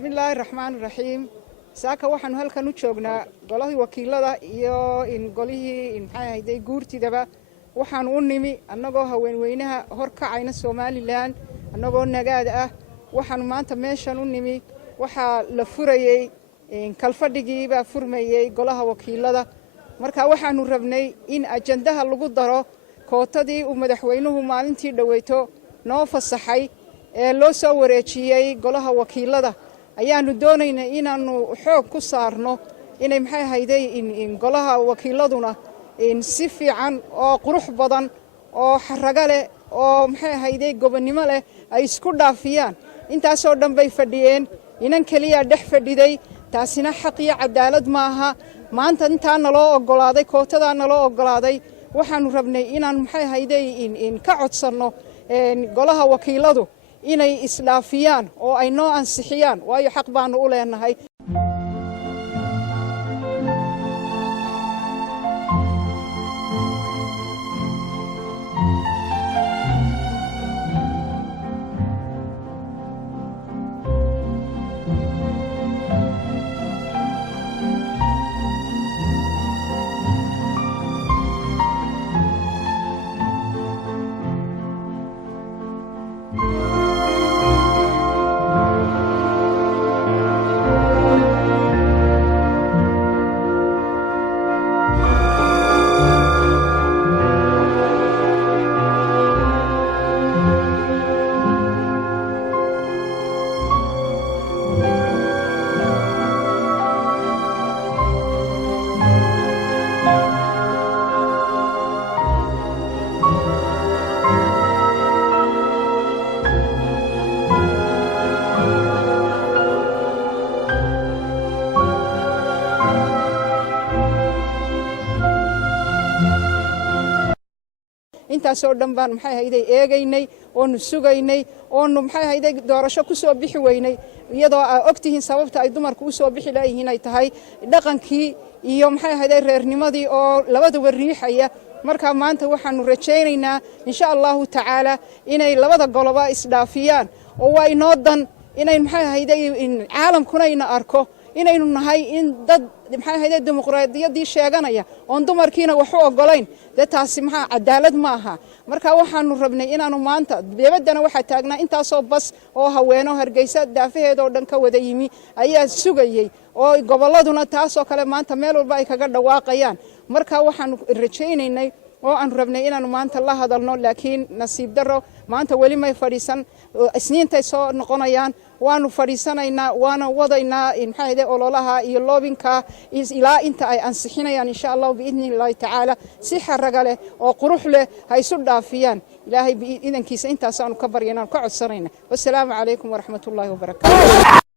bismillaahi raxmaani raxiim saaka waxaanu halkan u joognaa golahii wakiilada iyo golihii maxay ahayd guurtidaba waxaanu u nimi annagoo haweenweynaha horkacayna Soomaaliland annagoo nagaad ah waxaanu maanta meeshan u nimi waxa la furayay kalfadhigii baa furmayay golaha wakiilada marka waxaanu rabnay in ajandaha lagu daro kootadii uu madaxweynuhu maalintii dhaweyto noo fasaxay ee loo soo wareejiyay golaha wakiilada ayaanu doonaynaa inaanu xoog ku saarno inay maxay ahaydey in golaha wakiiladuna si fiican oo qurux badan oo xaraga leh oo maxay ahaydey gobonnimo leh ay isku dhaafiyaan intaas oo dhan bay fadhiyeen inan kaliya dhex fadhiday taasina xaq iyo cadaalad maaha maanta inta naloo ogolaaday kootada naloo ogolaaday waxaanu rabnay inaan maxay ahaydey in ka codsanno golaha wakiiladu inay islaafiyaan oo ay noo ansixiyaan waayo xaq baanu u leenahay intaasoo dhan baan maxay ahaydey eegaynay oonu sugaynay oonu maxay ahaydey doorasho ku soo bixi weynay iyadoo ay ogtihiin sababta ay dumarku u soo bixi leeyihiin ay tahay dhaqankii iyo maxay ahaydey reernimadii oo labadaba riixaya marka maanta waxaanu rajaynaynaa insha Allahu tacaala inay labada goloba isdhaafiyaan oo waa inoo dan inay maxay ahaydey caalamkuna ina arko inaynu nahay in dad maxay ahaydey dimuqraadiyadii sheeganaya oon dumarkiina wax u ogolayn taasi maxaa cadaalad ma aha marka waxaanu rabnay inaanu maanta dibadana waxa taagnaa intaasoo bas oo haweeno Hargeysa daafaheeda oo dhan ka wada yimi ayaa sugayay oo goboladuna taasoo kale maanta meel walba ay kaga dhawaaqayaan marka waxaanu rajaynaynay oo aan rabnay inaanu maanta la hadalno laakiin nasiib daro maanta wali may fadhiisan isniintay soo noqonayaan waanu fadhiisanaynaa waana wadaynaa maxay ahaydey ololaha iyo loobinka ilaa inta ay ansixinayaan insha Allah biidnillaahi tacaala si xaraga leh oo qurux leh hay isu dhaafiyaan ilaahay idankiisa intaas aanu ka baryanaa ka codsanayna wassalaamu calaykum waraxmatullaahi wabarakaatuh